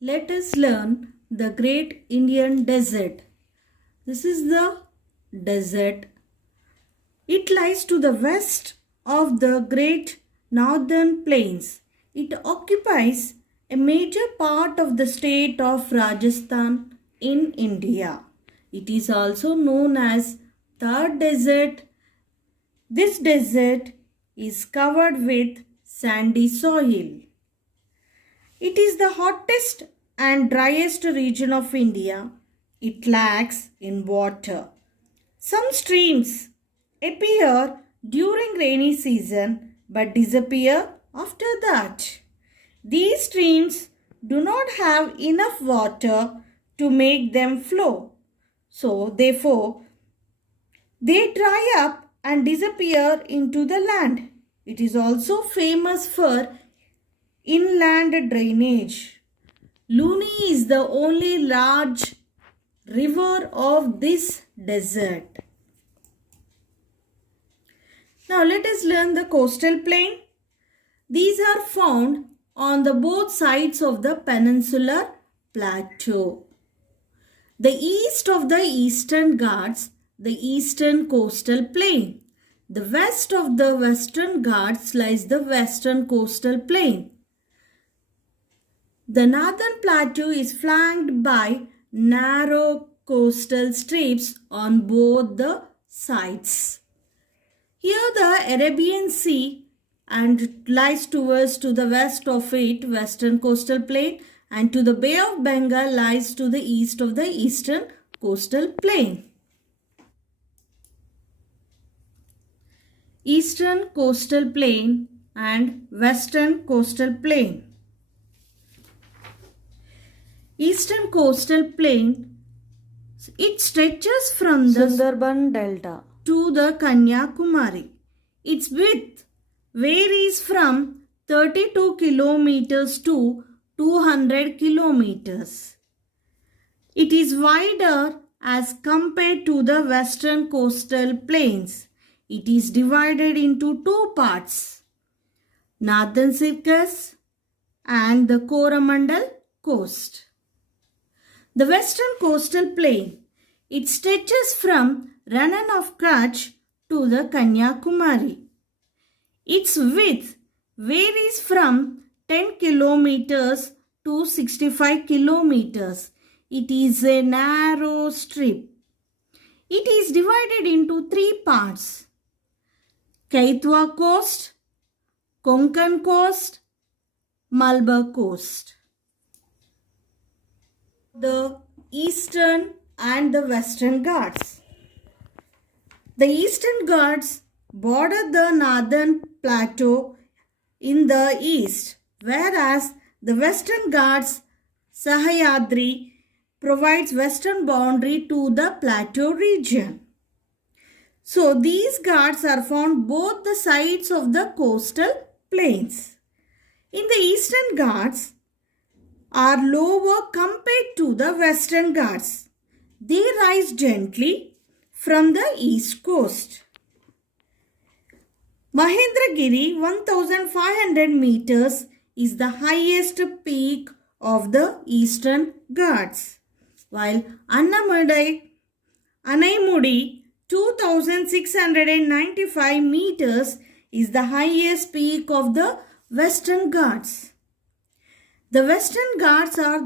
Let us learn the Great Indian Desert. This is the desert. It lies to the west of the Great Northern Plains. It occupies a major part of the state of Rajasthan in India. It is also known as Third Desert. This desert is covered with sandy soil. It is the hottest and driest region of India. It lacks in water. Some streams appear during rainy season but disappear after that. These streams do not have enough water to make them flow. So therefore, they dry up and disappear into the land. It is also famous for inland drainage. Luni is the only large river of this desert. Now let us learn the coastal plain. These are found on the both sides of the peninsular plateau. The east of the Eastern Ghats, the eastern coastal plain. The west of the Western Ghats lies the western coastal plain. The northern plateau is flanked by narrow coastal strips on both the sides. Here the Arabian Sea and lies towards to the west of it, western coastal plain, and to the Bay of Bengal lies to the east of the eastern coastal plain. Eastern coastal plain and western coastal plain. Eastern coastal plain, it stretches from the Sundarban Delta to the Kanyakumari. Its width varies from 32 kilometers to 200 kilometers. It is wider as compared to the western coastal plains. It is divided into two parts, Northern Circus and the Coromandel coast. The western coastal plain, it stretches from Rann of Kutch to the Kanyakumari. Its width varies from 10 kilometers to 65 kilometers. It is a narrow strip. It is divided into three parts, Kaithwa coast, Konkan coast, Malabar coast. The eastern and the western Ghats. The eastern Ghats border the northern plateau in the east, whereas the western Ghats, Sahyadri, provides western boundary to the plateau region. So these Ghats are found both the sides of the coastal plains. In the eastern Ghats are lower compared to the western Ghats. They rise gently from the east coast. Mahendragiri 1500 meters is the highest peak of the eastern Ghats, while Anaimudi 2695 meters is the highest peak of the western Ghats. The western Ghats are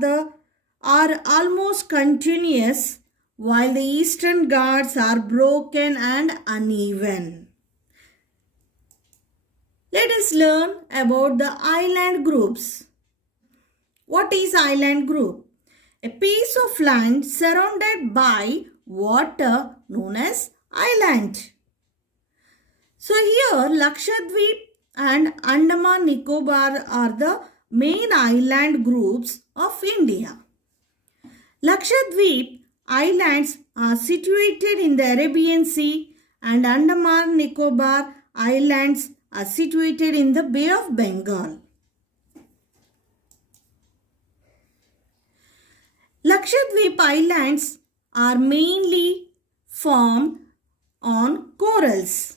almost continuous, while the eastern Ghats are broken and uneven. Let us learn about the island groups. What is island group? A piece of land surrounded by water known as island. So here Lakshadweep and Andaman Nicobar are the main island groups of India. Lakshadweep islands are situated in the Arabian Sea and Andaman Nicobar islands are situated in the Bay of Bengal. Lakshadweep islands are mainly formed on corals.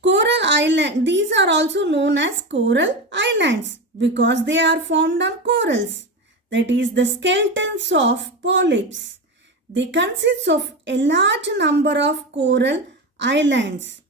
Coral island, these are also known as coral islands because they are formed on corals, that is the skeletons of polyps. They consist of a large number of coral islands.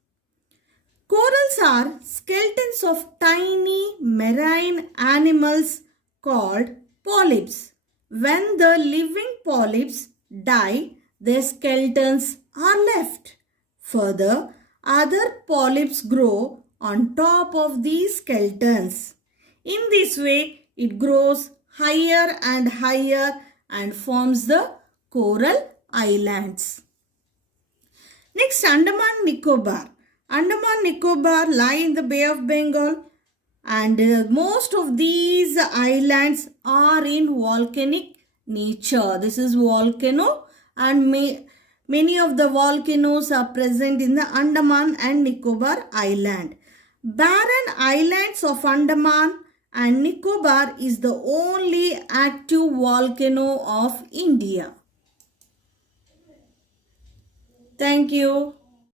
Corals are skeletons of tiny marine animals called polyps. When the living polyps die, their skeletons are left. Further, other polyps grow on top of these skeletons. In this way, it grows higher and higher and forms the coral islands. Next, Andaman Nicobar. Andaman Nicobar lie in the Bay of Bengal, and most of these islands are in volcanic nature. This is volcano, and many of the volcanoes are present in the Andaman and Nicobar Island. Barren islands of Andaman and Nicobar is the only active volcano of India. Thank you.